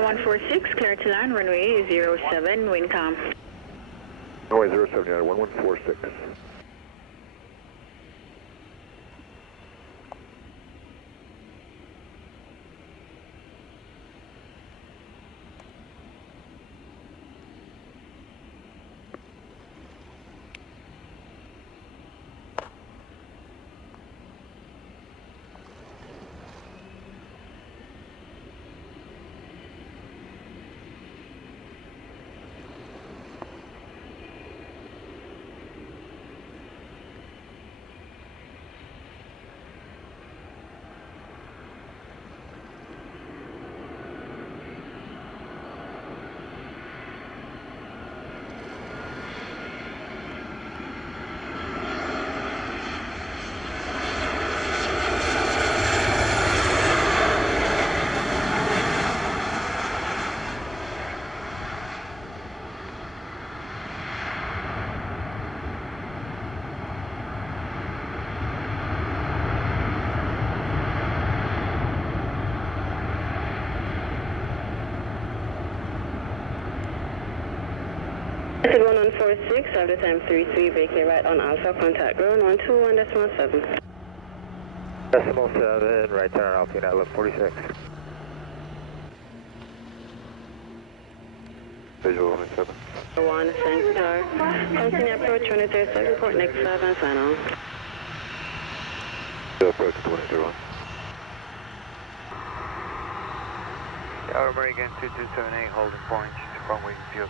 1146, clear to land, runway 07, wind calm. Runway 07, 1146. Exit 1146, after time 33, vacate right on Alpha, contact ground 121.7. Decimal 7, right turn altitude at 1146. Visual 27. 1, thanks, star. Continue approach 2037, report next 5 and final. Approach 2031. Tower American 2278, holding point, runway 07.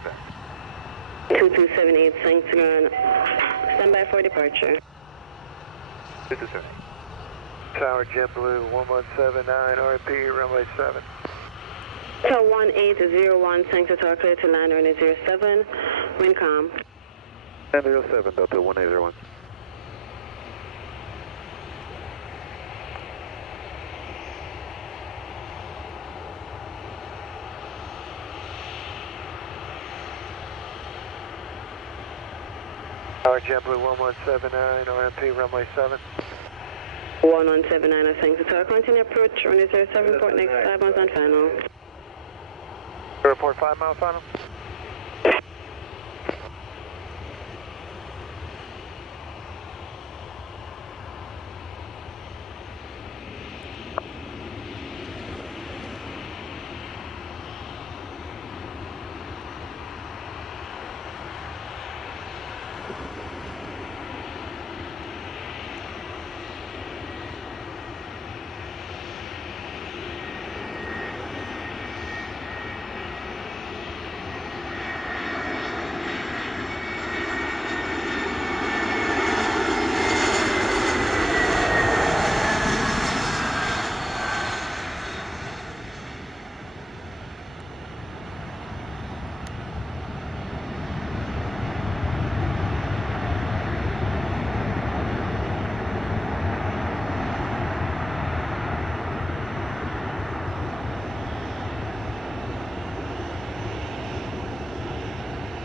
2278, thanks, ground. Stand by for departure. 2278. Tower JetBlue 1179, RP, runway 7. Tower 1801, thanks to tower clear to land, runway 07, wind calm. And 07, Delta 1801. Tower JetBlue 1179, RMP, runway 7. 1179, thanks to tower. Continue approach, runway 07, report next 5 miles on final. Report 5 mile final.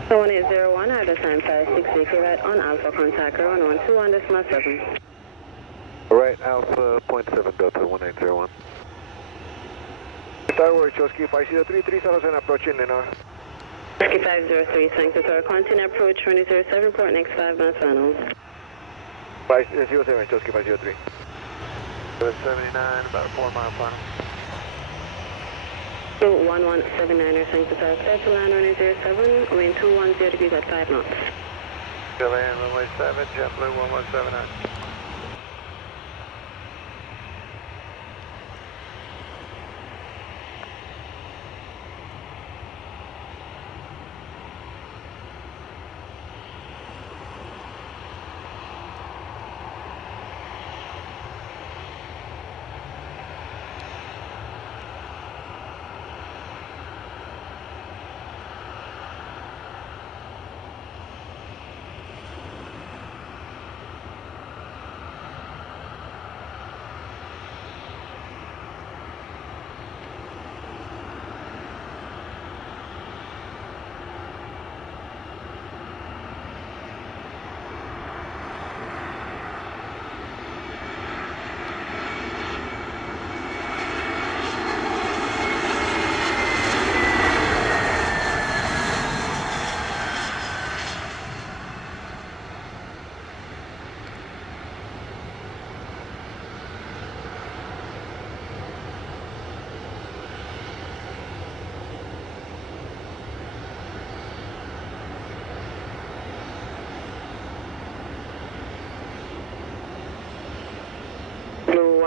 So 1801, at the time 56, vacate right on Alpha, contact ground 121.7. Alright, Alpha, 0.7, Delta 1801. Tower, Choski 503, 3000, approaching Lenore. Whiskey 503, thanks to tower. Continue approach 2007, report next 5 miles final. 507, Choski 503. 79, about a 4 mile final. 1179, thanks to tower. Clear to land runway 07, wind 210 degrees at 5 knots. Chilean, runway 7, JetBlue 1179.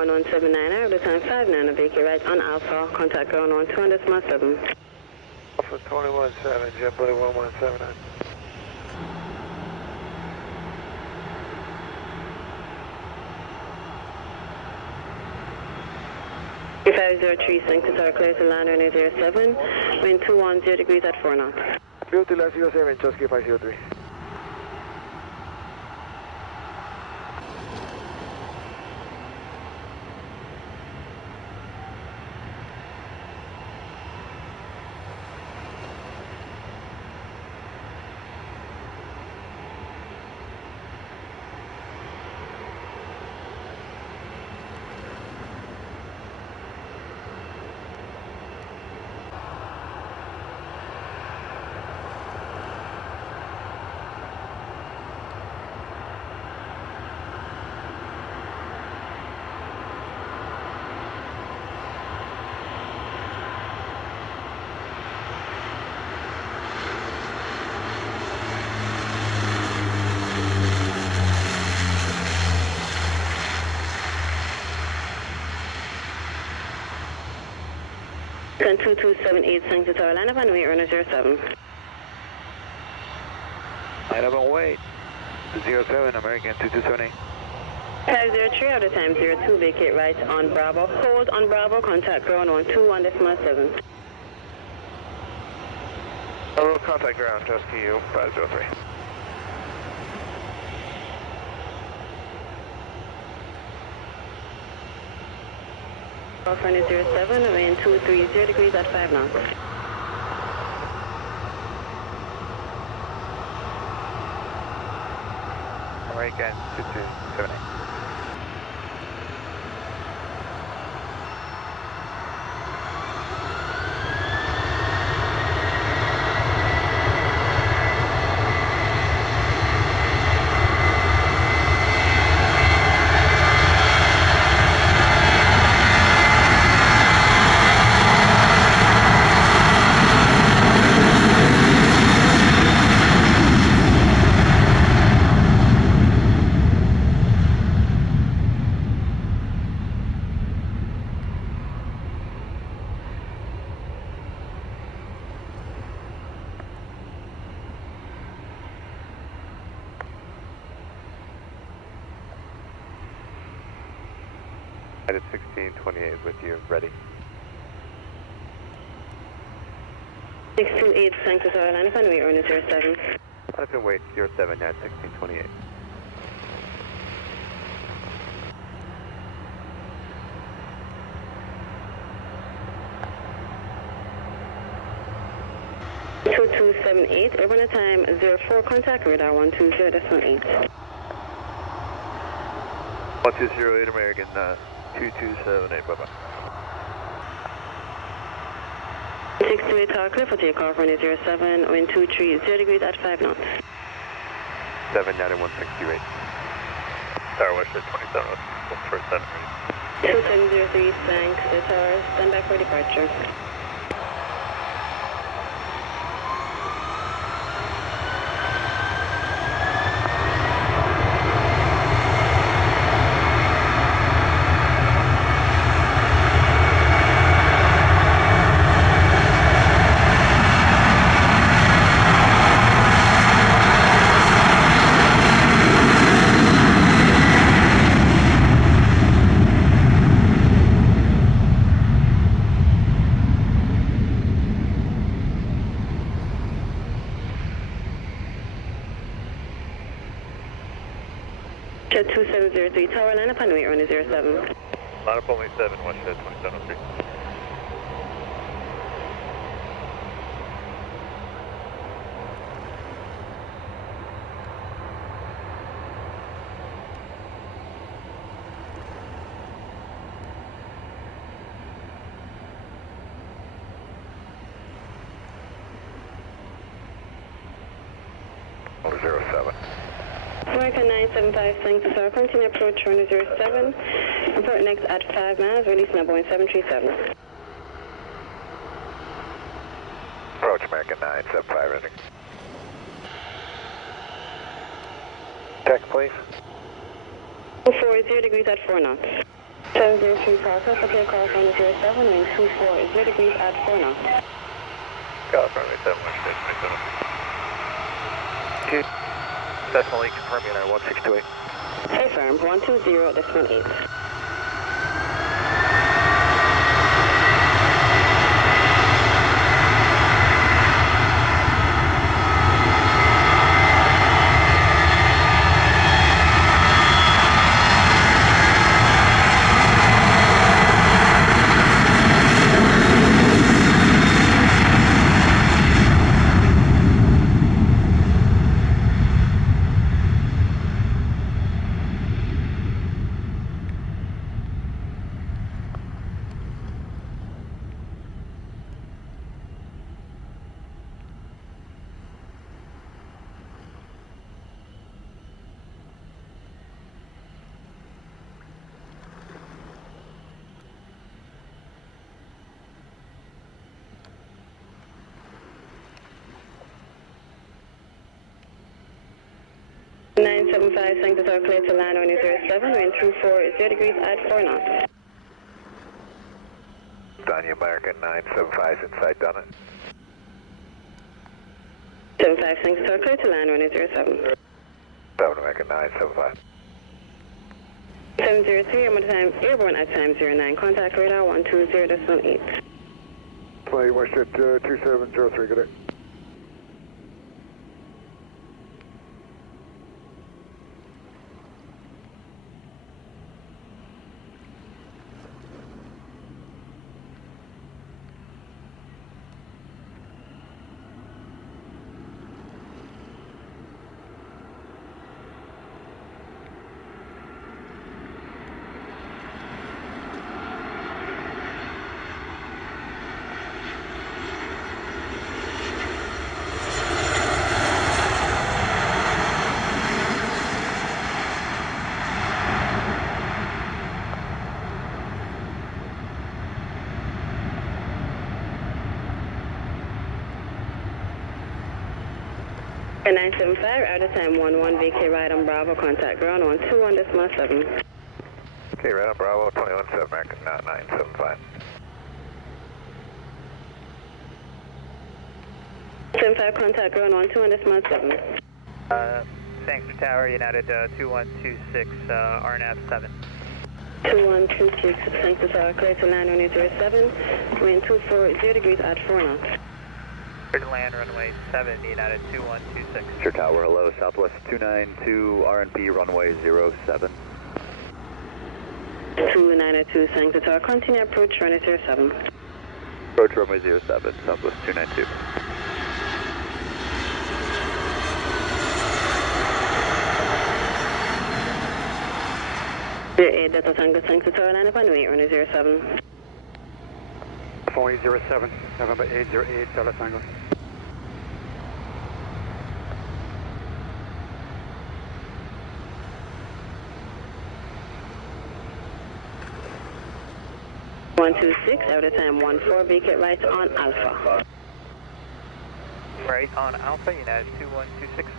1179, out of time 59, vacate right on Alpha, contact ground 12.7. Alpha 21-7, JetBlue 1179. 503, Sanctus Tower, clear to land runway 07, wind 210 degrees at 4 knots. Beauty last 07, Chusky 503. Then 2278, Sanctus Tower, line up on way, runway 07. Line up and wait. 07, American 2278. 503, out of time 02, vacate right on Bravo. Hold on Bravo, contact ground 121.7. Contact ground, Chusky 503. Off runway 07, wind 230 degrees at 5 knots. American 2278. At 1628 with you, ready. 628, Sanctus Tower, line up on way, runway 07. I can wait 07 at 1628. Eight, urban time 04, contact radar 120.8. 1208 American 2278, bye-bye. 628 Tower, clear for takeoff, runway 07, wind 230 degrees at 5 knots. 79168. Tower WestJet 27, first 7 ready. 2703, thanks, the tower, stand by for departure. Jet 2703, tower, line up on way, runway 07. Line up only 7, WestJet 2703. American 975, Sanctus Tower, continue approach runway 07. Report next at 5 miles, release number 737. Approach American 975, ending. Check, please. 40 degrees at 4 knots. 703 process, for takeoff on the 07, wind 24, 0 degrees at 4 knots. Golf runway 716, 27. Decimally confirming our 1628. Hey firm, 120.8. Sanctus are clear to land on 07, wind 24, 0 degrees at 4 knots. Danya American 975 inside Dunnet. 75 Sanctus are clear to land on 07. 7 American 975. 703, airborne at time 09, contact radar 120.8. Fly WestJet 2703, good day. And 975, out of time 11, VK right on Bravo, contact ground on 21 decimal 7. Okay, right on Bravo 217 American 975. 75, contact ground on 21 decimal 7. Sanctuary Tower, United 2126, RNAV 7. 2126, Sanctus are clear to land on 07, wind 24, 0 degrees at 4 knots. Clear to land runway 7, United 2126. Sure Tower, hello, Southwest 292, RNP runway 07. 292, Sanctus are continue approach runway 07. Approach runway 07, Southwest 292. Delta Tango Sanctus are line up on wait runway 07. Phone 07, November 808, Delta Tango. One 126, out of time 14, vacate right on Alpha. Right on Alpha, United 2126.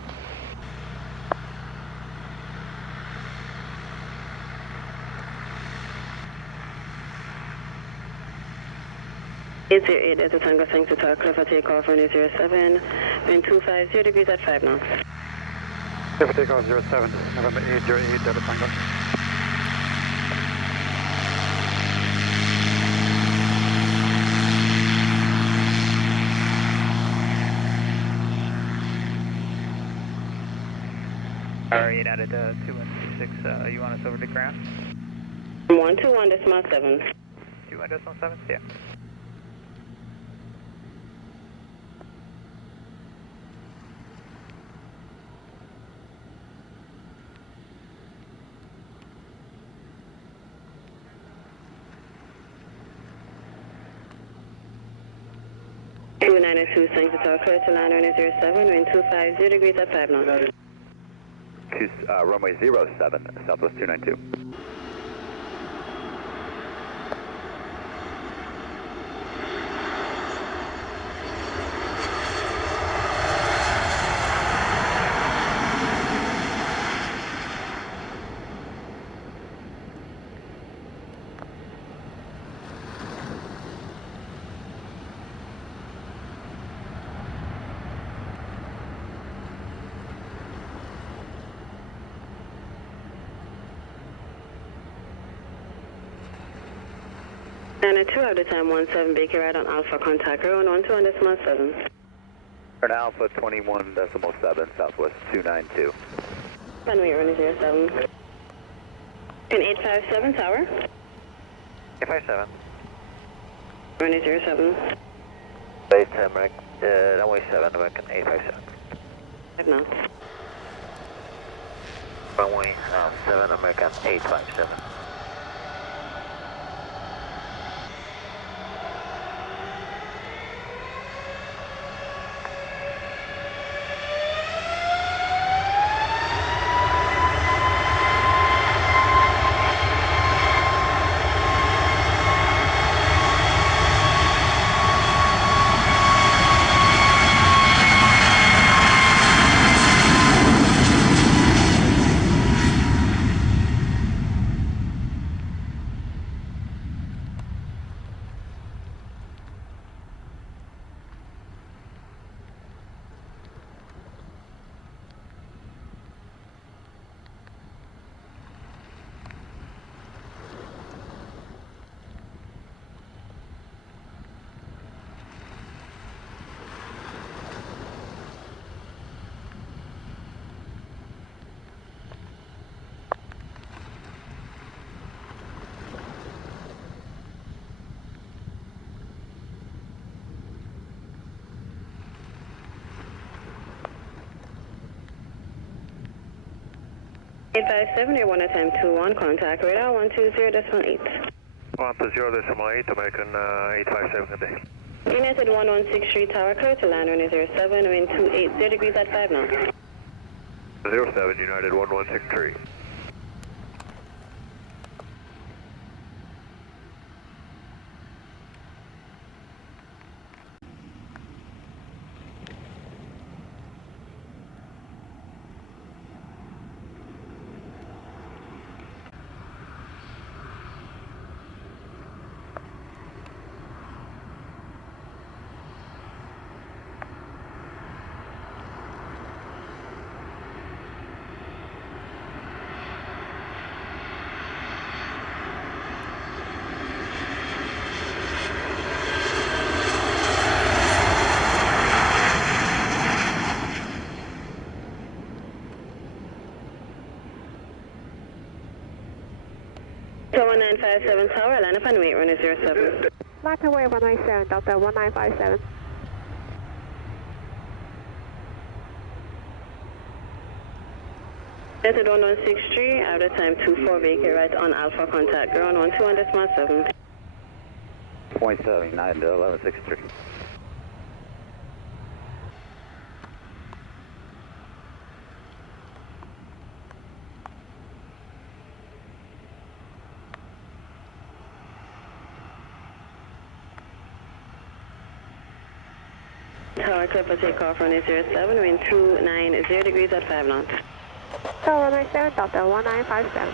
Eight Delta Tango Sanctus Tower, clear for takeoff on 07, wind 250 degrees at 5 knots. Clear for takeoff 07, November 808, Delta Tango. Alright, United 2126, you want us over to ground? 121.7. 21.7, yeah. Two 902 Sanctus Tower, clear to land on 07, wind 250 degrees at 5 knots. Runway 07, Southwest 292. And 2 out of time 17 Baker right on Alpha contact runway 12.7. Turn Alpha 21.7, Southwest 292. Runway 07. And 857 tower. 857. Runway 07. Base 10, runway 7, American 857. 5 knots. Runway 7, American 857. Eight 5-7, you're 1 at time 21, contact radar 120.8. 120.8, American 857, good day. United 1163 tower, clear to land runway 07, wind 280 degrees at 5 knots. 07, United 1163. So 1957 tower, line up and wait, runway 07. Flight away 197, Delta 1957. United 1163, out of time 24 Baker right on Alpha contact, ground 12.7. 0.7, United 1163. Tower clear for takeoff, runway 07, wind 290 degrees at 5 knots. So 197, Delta 1957.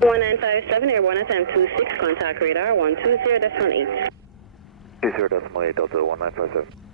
One 1957, air 1 at time 26, contact radar 120.8. 20.8, Delta 1957.